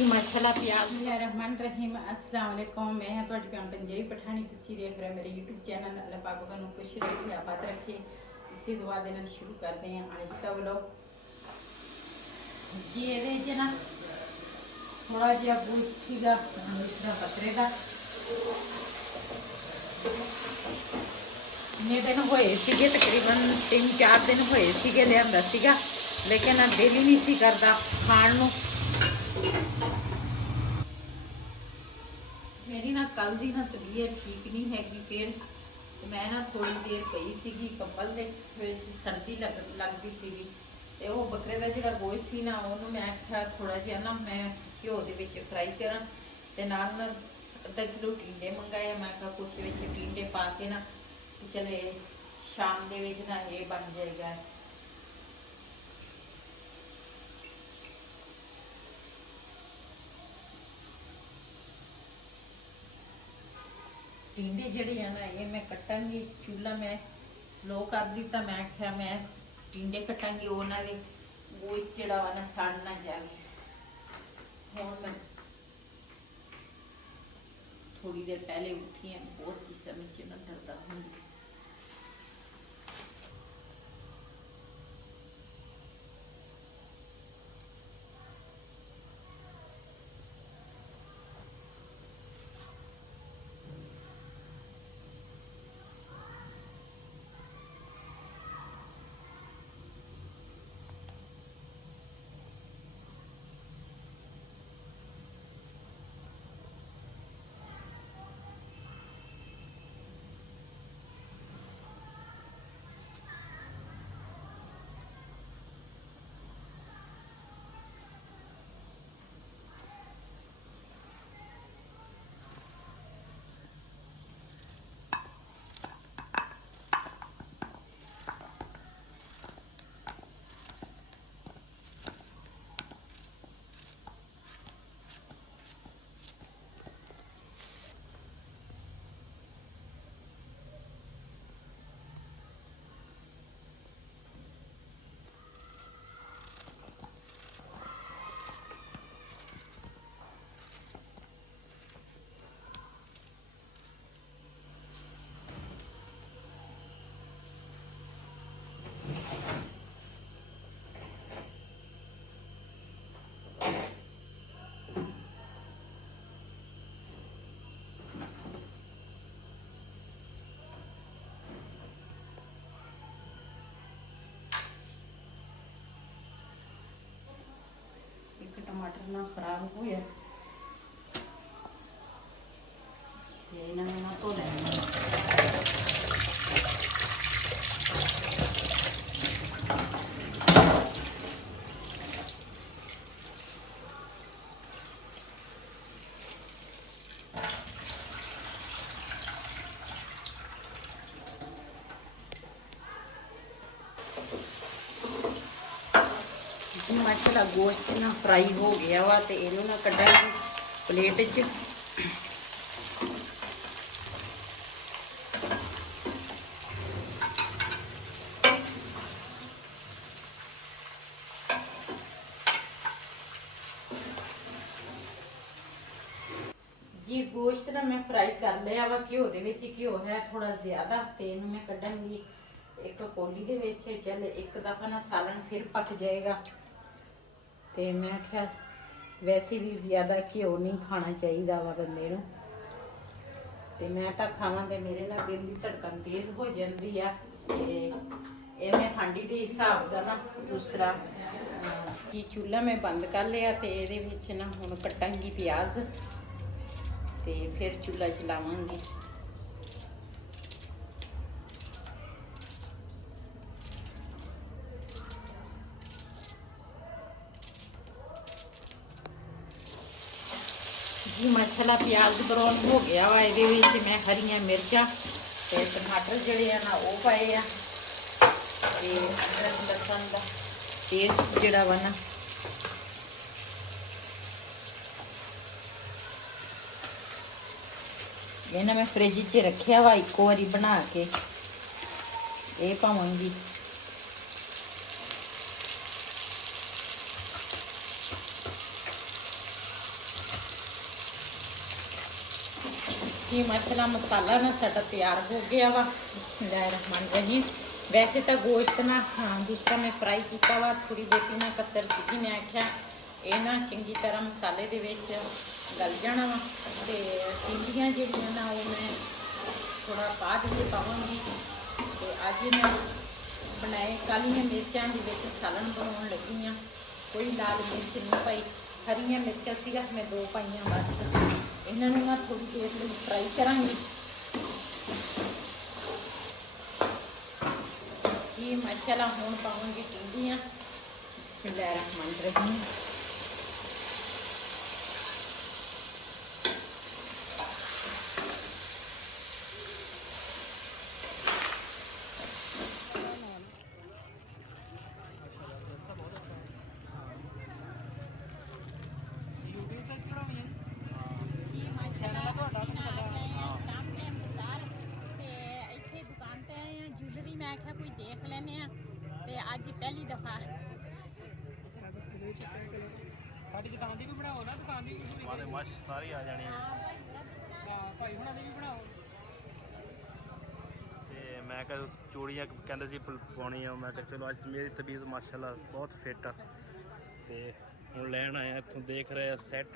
जी माशाल्लाह बिस्मिल्लाहिर्रहमानिर्रहीम अस्सलाम वालेकुम। मैं हाँ तुहाडी भैन पंजाबी पठानी, तुसीं देख रहे हो मेरे यूट्यूब चैनल। अल्लाह पाक तुहानूं खुश रखे, आबाद रखे। इसी दुआ दे नाल शुरू करते हैं आज का व्लॉग। जी ਇਹਦੇ 'ਚ ना थोड़ा जिहा बूस्ट सीगा मिश्रा पतरे का। इन्ने दिन होए सीगे, तकरीबन 3-4 दिन होए सीगे लिआंदा सीगा, लेकिन दिल ही नहीं सी करदा खाण नूं। मेरी ना कल दी ना तबीयत ठीक नहीं हैगी, फिर मैं ना थोड़ी देर पई सीगी कंबल दे विच, सर्दी लगदी सीगी ते वो बकरे का जिहड़ा गोश्त सी ना उहनूं मैं आख्या थोड़ा जिहा ना मैं घिओ दे विच फ्राई करां ते नाल ना अद्धा किलो टींडे मंगाए। मैं कहा कुछ विच टींडे पा के ना चले शाम दे विच ना ये बन जाएगा। टिंडे जड़े है ना ये मैं कटांगी, चूल्हा मैं स्लो कर दिता। मैं आख्या मैं टिंडे कटांगी, उन्होंने गोश्त जड़ा वा ना सड़ ना जाए। हुण मैं थोड़ी देर पहले उठी है, बहुत जिसम च ना दर्द होंगी। टमाटर ना खराब हो गया, इन्होंने ना धो लेना। माशाल्लाह गोश्त ना फ्राई हो गया वा, तो इनू ना कढ़ांगी प्लेट च। जी गोश्त ना मैं फ्राई कर लिया वा, घिओ दे विच घिओ है थोड़ा ज़्यादा, तो इनू मैं कढ़ांगी एक कोली दे विच। चल एक दफ़ा ना सालन फिर पक जाएगा। तो मैं आख्या वैसे भी ज़्यादा घिओ नहीं खाना चाहिए वा बंदे नूं, ते मैं तो खावां ते मेरे ना दिल की धड़कन तेज़ हो जाती है। ये मैं हांडी के हिसाब का ना दूसरा कि चूल्हा मैं बंद कर लिया, तो ये ना हुण कटांगी प्याज, तो फिर चूल्हा चलावांगी। जी माशाल्लाह प्याज ब्राउन हो गया वा, ये मैं हरिया मिर्चा ते टमाटर जड़े हैं ना वो पाए आ, अदरक लसन का पेस्ट जड़ा वा ना ये ना मैं फ्रिज च रखिया वा, एक बारी बना के ये पावांगी। जी माशाल्लाह मसाला ना साडा तैयार हो गया वा। बिस्मिल्लाहिर्रहमानिर्रहीम। वैसे तो गोश्त ना दूसरा मैं फ्राई किया वा, थोड़ी बहुती ना कसर सी। मैं आख्या ये ना चंगी तरह मसाले दे विच गल जाना वा। ते टिंडियां जिहड़ियां ना वो मैं थोड़ा बाद च पावांगी। ते अज मैं बनाए कालियां मिर्चां दे विच सालन बनाउण लगी हाँ। कोई लाल मिर्च नहीं पाई, हरियां मिर्चां सिर्फ मैं 2 पाइयां बस। इन्होंने ना थोड़ी देर लिए फ्राई करांगी जी माशाल्लाह। हुण पावांगी टिंडियां। बिस्मिल्लाहिर्रहमानिर्रहीम। मैं आख्या कोई देख लेने अज पहली दफा साडी दुकान दी भी बनाओ ना, दुकान दी भी वाले मश सारी आ जानी है। हां भाई हुणां दी भी बनाओ। ते मैं कह चूड़ियां कहंदे सी पाउणी आ, मैं कह चलो अज मेरी तबीयत माशाल्लाह बहुत फिट आ ते हुण लैण आया इत्थों देख रहे सैट।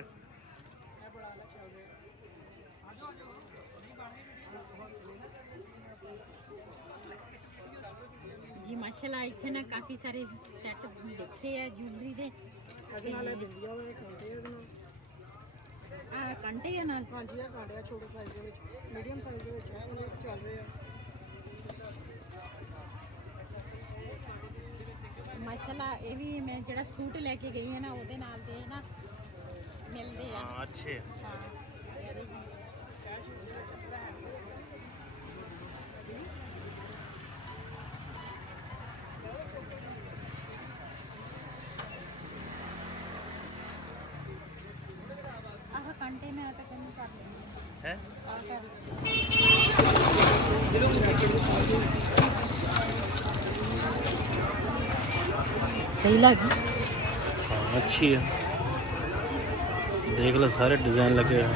जी माशाल्लाह इत्थे ना काफ़ी सारे सैट देखे है ज्वेलरी दे। ਇਹਦੇ ਨਾਲ ਇਹ ਬਿੰਦੀਆਂ ਹੋਏ ਕਾਂਟੇ ਇਹਦੇ ਨਾਲ कंटे है नाल। ਹਾਂਜੀ ਇਹ ਕਾਂਟੇ ਆ ਛੋਟੇ ਸਾਈਜ਼ ਦੇ ਵਿੱਚ, ਮੀਡੀਅਮ ਸਾਈਜ਼ ਦੇ ਵਿੱਚ ਹੈ, ਉਹ ਚੱਲ ਰਹੇ ਆ। माशाल्लाह ये भी मैं जरा सूट लेके गई है ना ਉਹਦੇ ਨਾਲ ਦੇ ना मिलते हैं। हाँ अच्छे हाँ कंटे में आता कम कर लेंगे है। सही लगी। हाँ अच्छी है, देख लो सारे डिजाइन लगे हैं।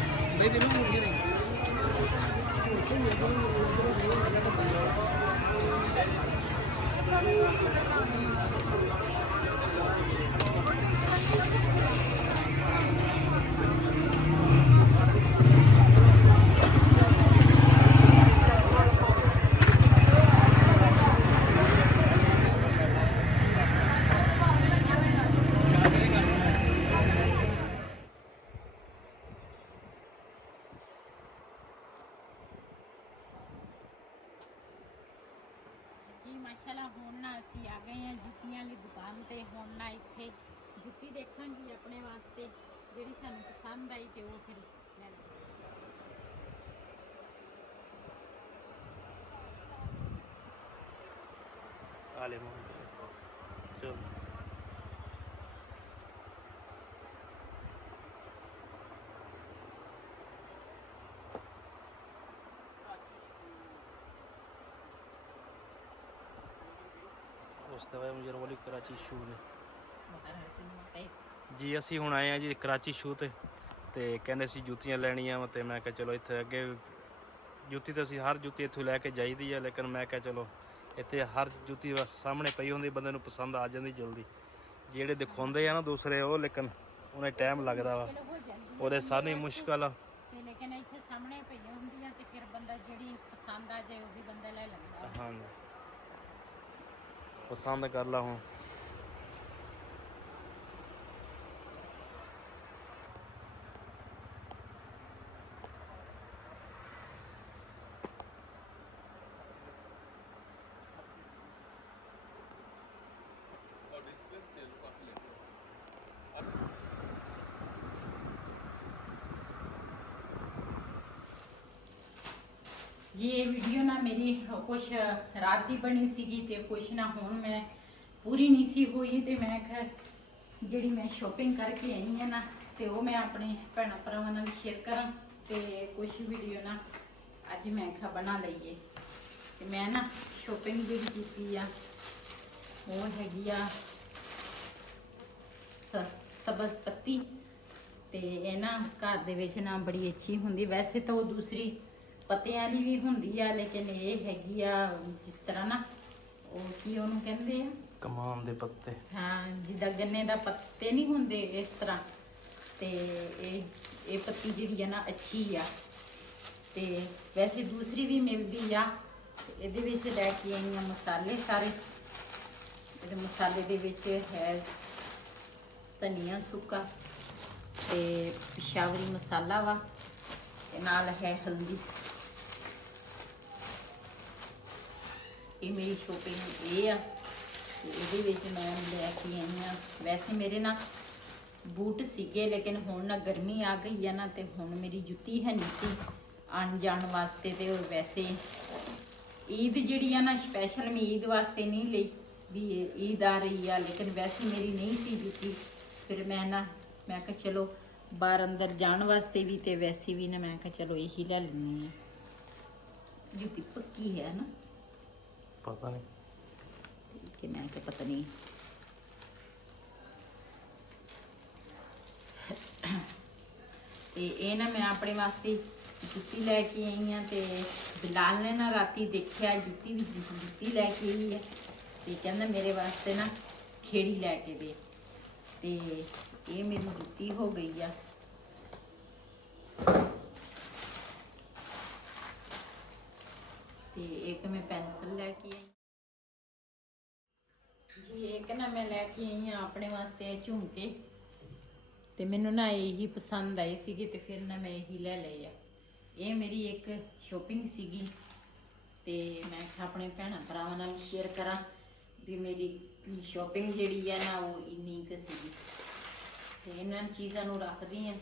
जी माशाल्लाह हुण ना असी आ गए हैं जुत्तियां वाली दुकान ते। हुण ना इत्थे जुत्ती देखांगी अपने वास्ते, जिहड़ी सानू पसंद आई ते वो फिर ले आले चलो ਉਸ ਤੋਂ ਬਾਅਦ ਮੁਝੇ ਵਾਲੀ ਕਰਾਚੀ ਸ਼ੂ ਨੇ ਜੀ। ਅਸੀਂ ਹੁਣ ਆਏ ਆ ਜੀ ਕਰਾਚੀ ਸ਼ੂ ਤੇ ਕਹਿੰਦੇ ਸੀ ਜੁੱਤੀਆਂ ਲੈਣੀਆਂ ਤੇ ਮੈਂ ਕਿਹਾ ਚਲੋ ਇੱਥੇ ਅੱਗੇ ਜੁੱਤੀ ਤਾਂ ਅਸੀਂ ਹਰ ਜੁੱਤੀ ਇੱਥੋਂ ਲੈ ਕੇ ਜਾਈਦੀ ਆ, ਲੇਕਿਨ ਮੈਂ ਕਿਹਾ ਚਲੋ ਇੱਥੇ ਹਰ ਜੁੱਤੀ ਸਾਹਮਣੇ ਪਈ ਹੁੰਦੀ, ਬੰਦੇ ਨੂੰ ਪਸੰਦ ਆ ਜਾਂਦੀ ਜਲਦੀ। ਜਿਹੜੇ ਦਿਖਾਉਂਦੇ ਆ ਨਾ ਦੂਸਰੇ ਉਹ, ਲੇਕਿਨ ਉਹਨੇ ਟਾਈਮ ਲੱਗਦਾ ਵਾ, ਉਹਦੇ ਸਾਹਮਣੇ ਮੁਸ਼ਕਲ ਆ। लेकिन इत्थे सामने पईयां हुंदियां ते फिर बंदा जेहड़ी पसंद आ जाए वो भी बंदा ले लैंदा। हाँ पसंद कर ला हूँ। जी ये वीडियो ना मेरी कुछ रात की बनी सीगी ते कुछ ना हुण मैं पूरी नहीं सी हुई, तो मैं खैर जिहड़ी मैं शॉपिंग करके आई है ना तो वो मैं अपने भैन भरावां नाल शेयर करा। तो कुछ वीडियो ना अज मैं खा बना लईए। तो मैं ना शॉपिंग जिहड़ी कीती आ वो हैगी आ सब्ज़ पत्ती। तो यह ना घर दे विच ना बड़ी अच्छी हुंदी, वैसे तो वो दूसरी ਪੱਤਿਆਂ ਦੀ ਵੀ ਹੁੰਦੀ ਆ, ਲੇਕਿਨ ਇਹ ਹੈਗੀ ਆ ਜਿਸ ਤਰ੍ਹਾਂ ਨਾ ਉਹ ਕੀ ਉਹਨੂੰ ਕਹਿੰਦੇ ਆ, ਕਮਾਨ ਦੇ ਪੱਤੇ। ਹਾਂ, ਜਿੱਦਾਂ ਗੰਨੇ ਦਾ ਪੱਤੇ ਨਹੀਂ ਹੁੰਦੇ ਇਸ ਤਰ੍ਹਾਂ। ਤੇ ਇਹ ਪੱਤੀ ਜਿਹੜੀ ਆ ਨਾ ਅੱਛੀ ਆ। ਤੇ ਵੈਸੇ ਦੂਸਰੀ ਵੀ ਮਿਲਦੀ ਆ। ਇਹਦੇ ਵਿੱਚ ਲੈ ਕੇ ਆਈਆਂ ਮਸਾਲੇ ਸਾਰੇ। ਇਹਦੇ ਮਸਾਲੇ ਦੇ ਵਿੱਚ ਹੈ ਧਨੀਆ ਸੁੱਕਾ ਤੇ ਪਿਸ਼ਾਵਰੀ ਮਸਾਲਾ ਵਾ, ਤੇ ਨਾਲ ਹੈ ਹਲਦੀ। ਇਹ ਮੇਰੀ ਸ਼ੋਪਿੰਗ ਇਹ ਆ। ਤੇ ਇਹਦੇ ਵਿੱਚ ਮੈਂ ਲੈ ਕੇ ਆਈ ਹਾਂ, ਵੈਸੇ ਮੇਰੇ ਨਾ ਬੂਟ ਸੀਗੇ, ਲੇਕਿਨ ਹੁਣ ਨਾ ਗਰਮੀ ਆ ਗਈ ਆ ਨਾ, ਤੇ ਹੁਣ ਮੇਰੀ ਜੁੱਤੀ ਹੈ ਨਹੀਂ ਸੀ ਆਉਣ ਜਾਣ ਵਾਸਤੇ। ਤੇ ਉਹ ਵੈਸੇ ਈਦ ਜਿਹੜੀ ਆ ਨਾ, ਸਪੈਸ਼ਲ ਮੈਂ ਈਦ ਵਾਸਤੇ ਨਹੀਂ ਲਈ ਵੀ ਈਦ ਆ ਰਹੀ ਆ, ਲੇਕਿਨ ਵੈਸੇ ਮੇਰੀ ਨਹੀਂ ਸੀ ਜੁੱਤੀ। ਫਿਰ ਮੈਂ ਕਿਹਾ ਚਲੋ ਬਾਹਰ ਅੰਦਰ ਜਾਣ ਵਾਸਤੇ ਵੀ ਤੇ ਵੈਸੇ ਵੀ ਨਾ, ਮੈਂ ਕਿਹਾ ਚਲੋ ਇਹੀ ਲੈ ਲੈਂਦੀ ਆ। ਜੁੱਤੀ ਪੱਕੀ ਹੈ ਨਾ, ਪਤਾ ਨਹੀਂ ਕਿ ਮੈਂ ਕਿ ਪਤਾ ਨਹੀਂ। ਤੇ ਇਹ ਨਾ ਮੈਂ ਆਪਣੇ ਵਾਸਤੇ ਜੁੱਤੀ ਲੈ ਕੇ ਆਈ ਹਾਂ। ਤੇ ਬਿਲਾਲ ਨੇ ਨਾ ਰਾਤੀ ਦੇਖਿਆ ਜੁੱਤੀ ਲੈ ਕੇ ਆਈ ਹੈ, ਤੇ ਕਹਿੰਦਾ ਮੇਰੇ ਵਾਸਤੇ ਨਾ ਖੇੜੀ ਲੈ ਕੇ ਦੇ। ਤੇ ਇਹ ਮੇਰੀ ਜੁੱਤੀ ਹੋ ਗਈ ਆ। ਤੇ ਇੱਕ ਮੈਂ ਪੈਨਸਲ ਲੈ ਕੇ ਆਈ ਜੀ। ਇੱਕ ਨਾ ਮੈਂ ਲੈ ਕੇ ਆਈ ਹਾਂ ਆਪਣੇ ਵਾਸਤੇ ਝੁਮਕੇ, ਤੇ ਮੈਨੂੰ ਨਾ ਇਹੀ ਪਸੰਦ ਆਏ ਸੀਗੇ, ਤੇ ਫਿਰ ਨਾ ਮੈਂ ਇਹੀ ਲੈ ਲਏ ਆ। ਇਹ ਮੇਰੀ ਇੱਕ ਸ਼ੋਪਿੰਗ ਸੀਗੀ, ਤੇ ਮੈਂ ਕਿਹਾ ਆਪਣੇ ਭੈਣਾਂ ਭਰਾਵਾਂ ਨਾਲ ਸ਼ੇਅਰ ਕਰਾਂ ਵੀ ਮੇਰੀ ਸ਼ੋਪਿੰਗ ਜਿਹੜੀ ਆ ਨਾ ਉਹ ਇੰਨੀ ਕੁ ਸੀਗੀ। ਤੇ ਇਹਨਾਂ ਚੀਜ਼ਾਂ ਨੂੰ ਰੱਖਦੀ ਆ